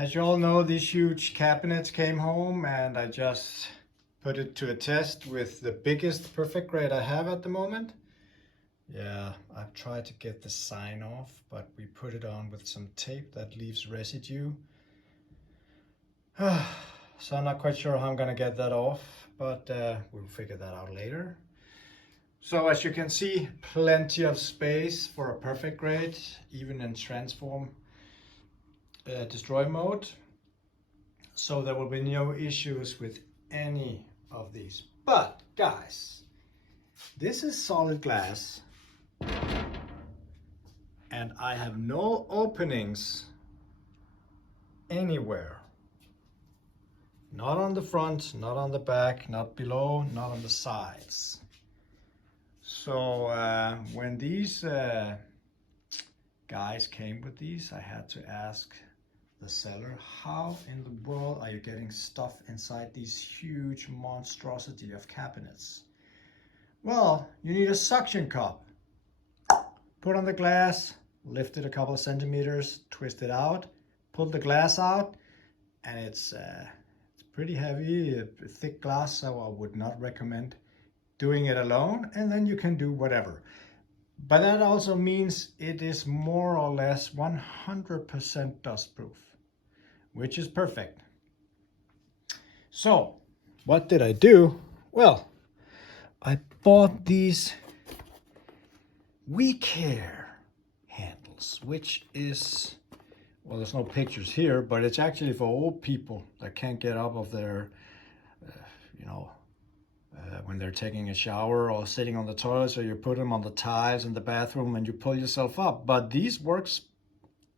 As you all know, these huge cabinets came home and I just put it to a test with the biggest perfect grade I have at the moment. Yeah, I've tried to get the sign off, but we put it on with some tape that leaves residue. So I'm not quite sure how I'm gonna get that off, but we'll figure that out later. So as you can see, plenty of space for a perfect grade, even in transform destroy mode. So there will be no issues with any of these. But guys, this is solid glass and I have no openings anywhere. Not on the front, not on the back, not below, not on the sides. So when these guys came with these, I had to ask the seller, how in the world are you getting stuff inside these huge monstrosity of cabinets? Well, you need a suction cup. Put on the glass, lift it a couple of centimeters, twist it out, pull the glass out, and it's pretty heavy, thick glass, so I would not recommend doing it alone, and then you can do whatever. But that also means it is more or less 100% dust proof, which is perfect. So what did I do? Well, I bought these We Care handles, which is, well, there's no pictures here, but it's actually for old people that can't get up of their, when they're taking a shower or sitting on the toilet, so you put them on the tiles in the bathroom and you pull yourself up. But these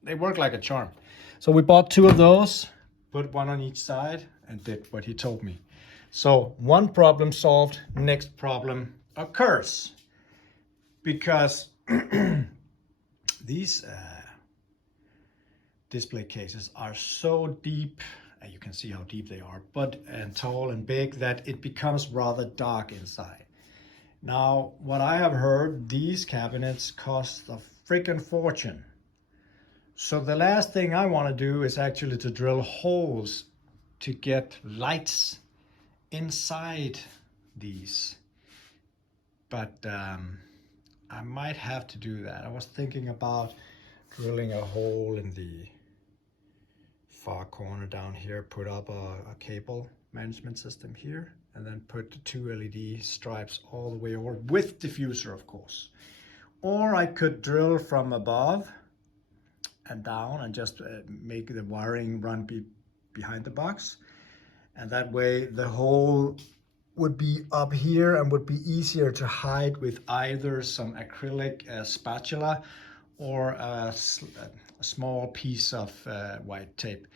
they work like a charm. So we bought 2 of those, put one on each side and did what he told me. So one problem solved, next problem occurs. Because these display cases are so deep, you can see how deep they are, and tall and big, that it becomes rather dark inside. Now, what I have heard, these cabinets cost a freaking fortune. So the last thing I want to do is actually to drill holes to get lights inside these. But I might have to do that. I was thinking about drilling a hole in the far corner down here, put up a cable management system here, and then put the 2 LED stripes all the way over with diffuser, of course. Or I could drill from above and down and just make the wiring run behind the box. And that way the hole would be up here and would be easier to hide with either some acrylic spatula or a small piece of white tape.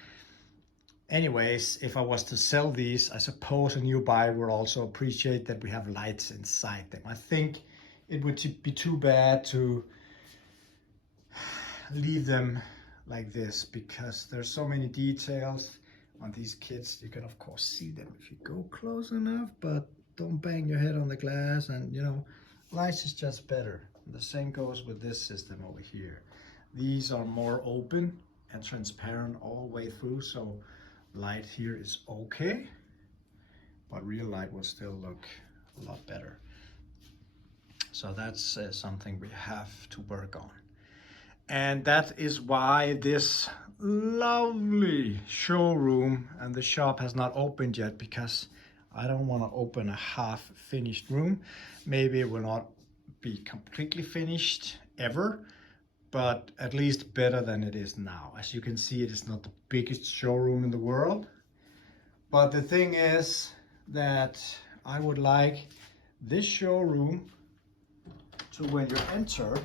Anyways, if I was to sell these, I suppose a new buyer would also appreciate that we have lights inside them. I think it would be too bad to leave them like this, because there's so many details on these kits. You can of course see them if you go close enough, but don't bang your head on the glass, and lights is just better. The same goes with this system over here. These are more open and transparent all the way through, so light here is okay, but real light will still look a lot better. So that's something we have to work on. And that is why this lovely showroom and the shop has not opened yet, because I don't want to open a half finished room. Maybe it will not be completely finished ever, but at least better than it is now. As you can see, it is not the biggest showroom in the world. But the thing is that I would like this showroom to, when you enter,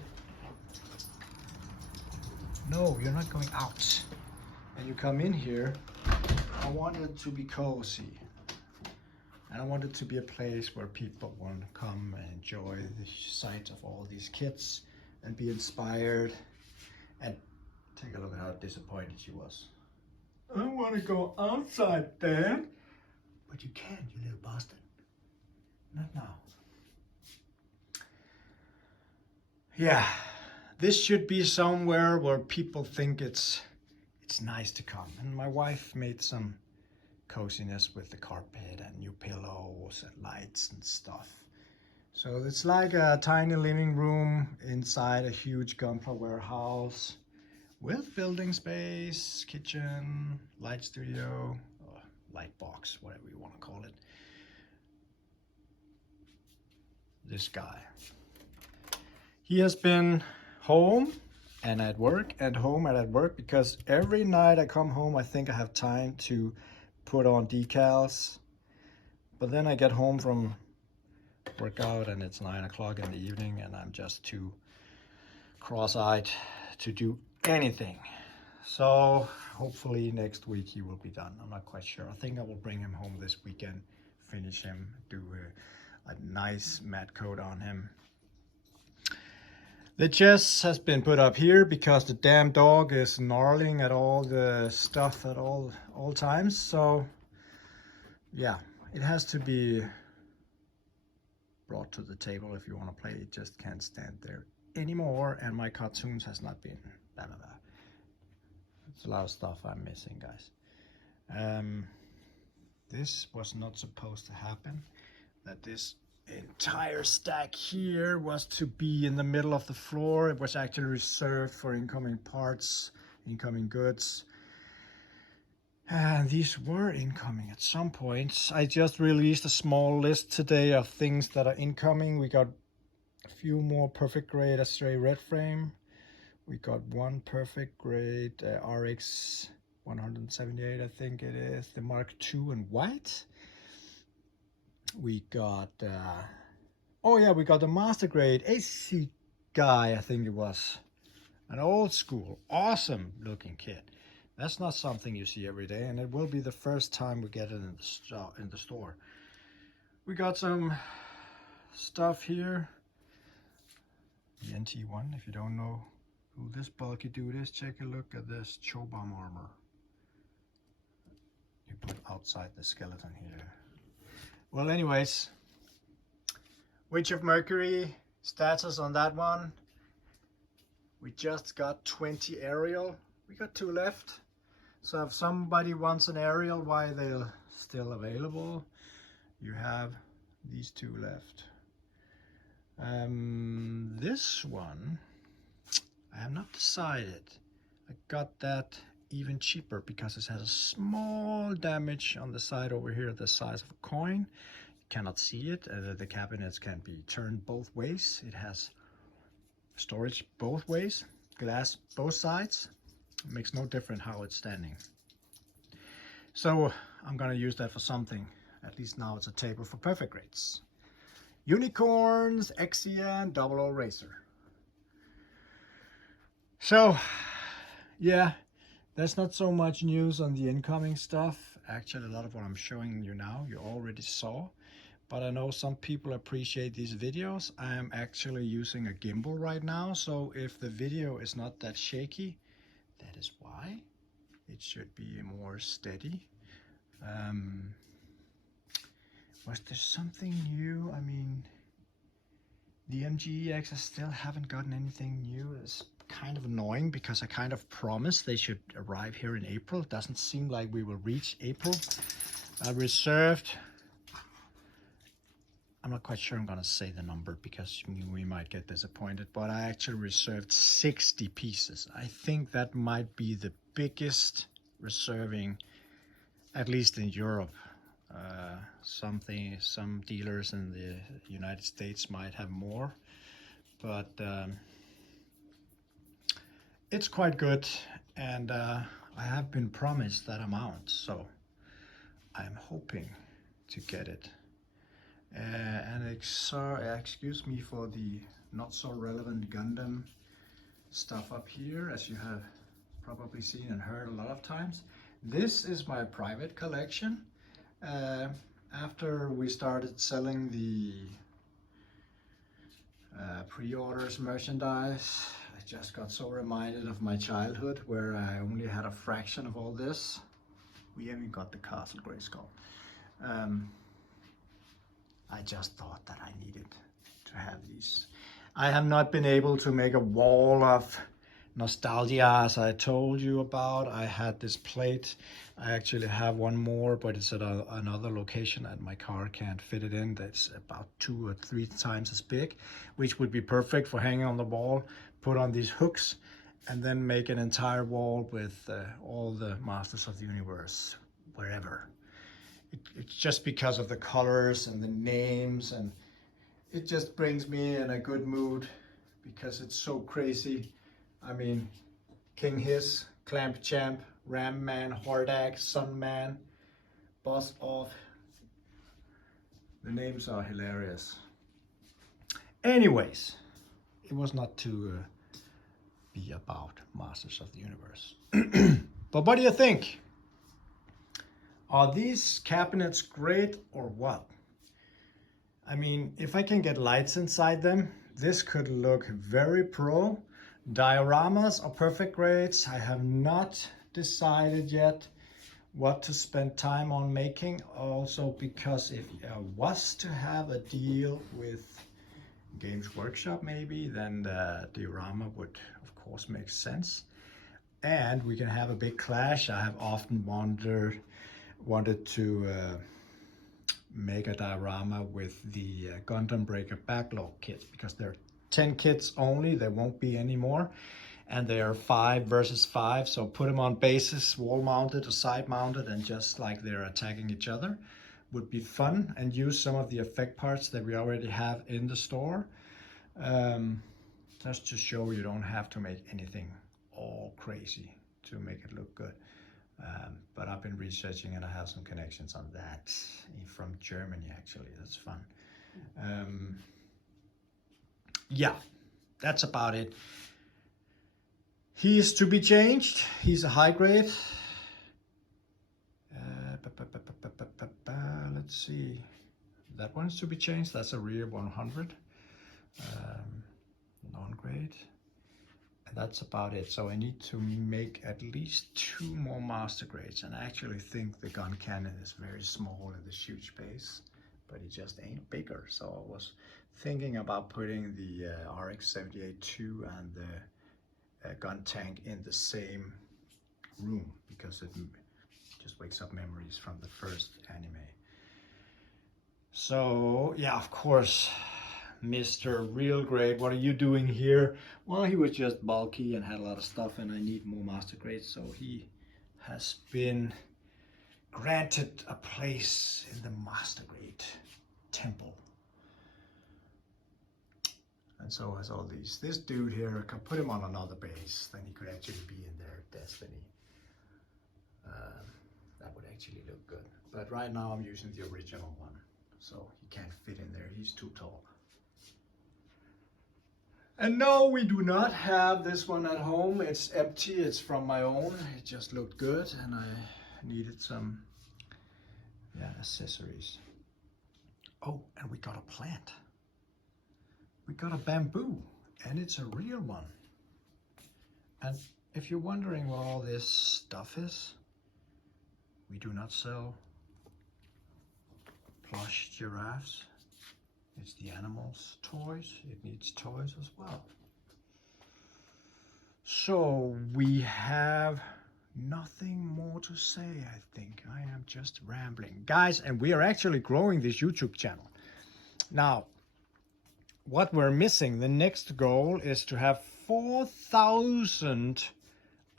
no, you're not going out, and you come in here, I want it to be cozy. And I want it to be a place where people want to come and enjoy the sight of all these kits and be inspired. And take a look at how disappointed she was. I want to go outside, Dad. But you can't, you little bastard. Not now. Yeah, this should be somewhere where people think it's it's nice to come. And my wife made some coziness with the carpet and new pillows and lights and stuff. So it's like a tiny living room inside a huge Gunpla warehouse with building space, kitchen, light studio, or light box, whatever you want to call it. This guy. He has been home and at work, and home and at work, because every night I come home, I think I have time to put on decals. But then I get home from workout and it's 9 o'clock in the evening and I'm just too cross-eyed to do anything. So hopefully next week he will be done. I'm not quite sure. I think I will bring him home this weekend, finish him, do a nice matte coat on him. The chest has been put up here because the damn dog is gnarling at all the stuff at all times. So yeah, it has to be brought to the table if you want to play. It just can't stand there anymore, and my cartoons has not been blah, blah, blah. It's a lot of stuff I'm missing, guys. This was not supposed to happen, that this entire stack here was to be in the middle of the floor. It was actually reserved for incoming parts, incoming goods. And these were incoming at some point. I just released a small list today of things that are incoming. We got a few more perfect grade Astray red frame. We got one perfect grade RX 178, I think it is, the Mark II in white. We got, oh yeah, we got the master grade AC guy, I think it was. An old school, awesome looking kit. That's not something you see every day, and it will be the first time we get it in the store. We got some stuff here. The NT1, if you don't know who this bulky dude is, take a look at this Chobam armor. You put outside the skeleton here. Well, anyways, Witch of Mercury, status on that one. We just got 20 aerial. We got 2 left. So if somebody wants an aerial while they're still available, you have these 2 left. This one, I have not decided. I got that even cheaper because it has a small damage on the side over here, the size of a coin. You cannot see it. The cabinets can be turned both ways. It has storage both ways, glass both sides. It makes no difference how it's standing. So I'm gonna use that for something. At least now it's a table for perfect grades. Unicorns, Exian, 00 Racer. So yeah, there's not so much news on the incoming stuff. Actually, a lot of what I'm showing you now, you already saw. But I know some people appreciate these videos. I am actually using a gimbal right now, so if the video is not that shaky, that is why. It should be more steady. Was there something new? I mean, the MGEX, I still haven't gotten anything new. It's kind of annoying because I kind of promised they should arrive here in April. It doesn't seem like we will reach April. I reserved, I'm not quite sure I'm gonna say the number because we might get disappointed, but I actually reserved 60 pieces. I think that might be the biggest reserving, at least in Europe. Some dealers in the United States might have more, but it's quite good, and I have been promised that amount, so I'm hoping to get it. And excuse me for the not so relevant Gundam stuff up here, as you have probably seen and heard a lot of times. This is my private collection. After we started selling the pre-orders merchandise, I just got so reminded of my childhood where I only had a fraction of all this. We haven't got the Castle Grayskull. I just thought that I needed to have these. I have not been able to make a wall of nostalgia, as I told you about. I had this plate. I actually have one more, but it's at another location and my car can't fit it in. That's about 2 or 3 times as big, which would be perfect for hanging on the wall. Put on these hooks and then make an entire wall with all the Masters of the Universe wherever. It's just because of the colors and the names, and it just brings me in a good mood because it's so crazy. I mean, King Hiss, Clamp Champ, Ram Man, Hordak, Sun Man, Boss Off. The names are hilarious. Anyways, it was not to be about Masters of the Universe. But what do you think? Are these cabinets great or what? I mean, if I can get lights inside them, this could look very pro. Dioramas are perfect grades. I have not decided yet what to spend time on making. Also, because if I was to have a deal with Games Workshop maybe, then the diorama would of course make sense. And we can have a big clash. I have often wanted to make a diorama with the Gundam Breaker backlog kits, because they're 10 kits only, there won't be any more, and they are 5 versus 5, so put them on bases, wall mounted or side mounted, and just like they're attacking each other would be fun, and use some of the effect parts that we already have in the store, just to show you don't have to make anything all crazy to make it look good. But I've been researching and I have some connections on that from Germany actually. That's fun. Yeah, that's about it. He is to be changed. He's a high grade. Let's see. That one's to be changed. That's a rear 100. Non-grade. That's about it. So I need to make at least 2 more master grades, and I actually think the gun cannon is very small in the shoot space, but it just ain't bigger. So I was thinking about putting the RX-78-2 and the gun tank in the same room, because it just wakes up memories from the first anime. So yeah, of course, Mr. Real Grade, what are you doing here? Well, he was just bulky and had a lot of stuff, and I need more master grades, so he has been granted a place in the master grade temple. And so has all these. This dude here, I could put him on another base, then he could actually be in their Destiny. That would actually look good. But right now I'm using the original one, so he can't fit in there, he's too tall. And no, we do not have this one at home. It's empty, it's from my own. It just looked good and I needed some accessories. Oh, and we got a plant. We got a bamboo, and it's a real one. And if you're wondering what all this stuff is, we do not sell plush giraffes. It's the animals' toys. It needs toys as well. So we have nothing more to say, I think. I am just rambling. Guys, and we are actually growing this YouTube channel. Now, what we're missing, the next goal is to have 4,000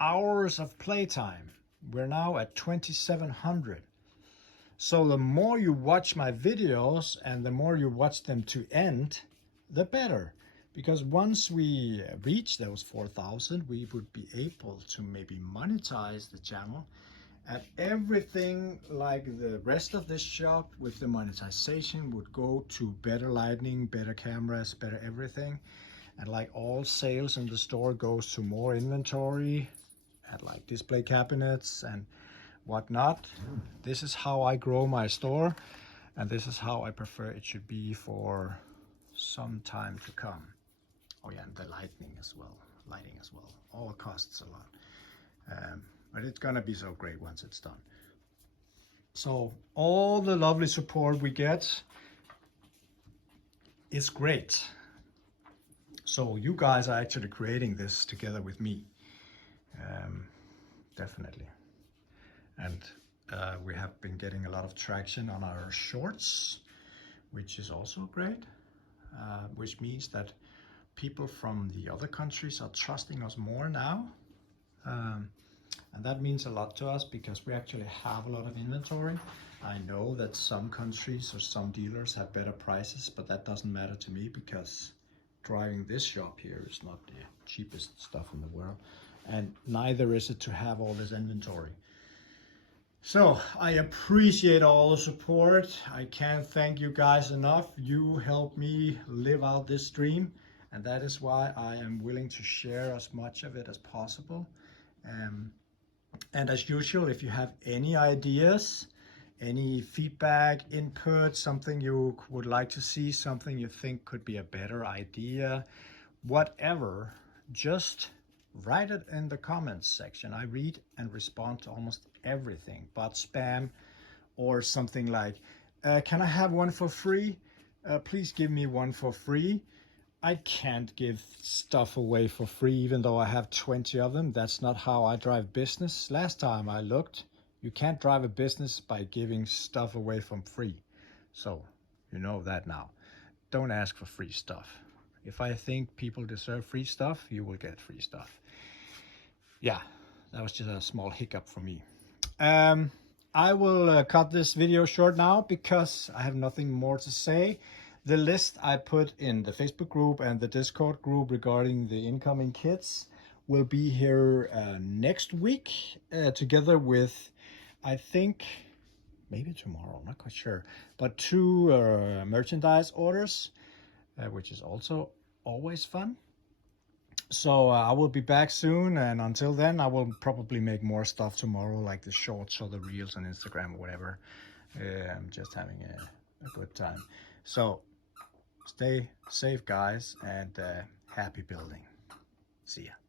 hours of playtime. We're now at 2,700. So the more you watch my videos and the more you watch them to end, the better. Because once we reach those 4,000, we would be able to maybe monetize the channel. And everything like the rest of this shop with the monetization would go to better lighting, better cameras, better everything. And like all sales in the store goes to more inventory and like display cabinets and whatnot. This is how I grow my store, and this is how I prefer it should be for some time to come. Oh yeah, and the lighting as well. All costs a lot. But it's gonna be so great once it's done. So all the lovely support we get is great. So you guys are actually creating this together with me. Definitely. And we have been getting a lot of traction on our shorts, which is also great, which means that people from the other countries are trusting us more now. And that means a lot to us because we actually have a lot of inventory. I know that some countries or some dealers have better prices, but that doesn't matter to me because driving this shop here is not the cheapest stuff in the world. And neither is it to have all this inventory. So I appreciate all the support. I can't thank you guys enough. You help me live out this dream, and that is why I am willing to share as much of it as possible. And as usual, if you have any ideas, any feedback, input, something you would like to see, something you think could be a better idea, whatever, just write it in the comments section. I read and respond to almost everything, but spam or something like, can I have one for free? Please give me one for free. I can't give stuff away for free, even though I have 20 of them. That's not how I drive business. Last time I looked, you can't drive a business by giving stuff away for free. So you know that now. Don't ask for free stuff. If I think people deserve free stuff, you will get free stuff. Yeah, that was just a small hiccup for me. I will cut this video short now because I have nothing more to say. The list I put in the Facebook group and the Discord group regarding the incoming kits will be here next week, together with, I think, maybe tomorrow, I'm not quite sure, but 2 merchandise orders, which is also always fun. So I will be back soon, and until then I will probably make more stuff tomorrow, like the shorts or the reels on Instagram or whatever. I'm just having a good time. So stay safe, guys, and happy building. See ya.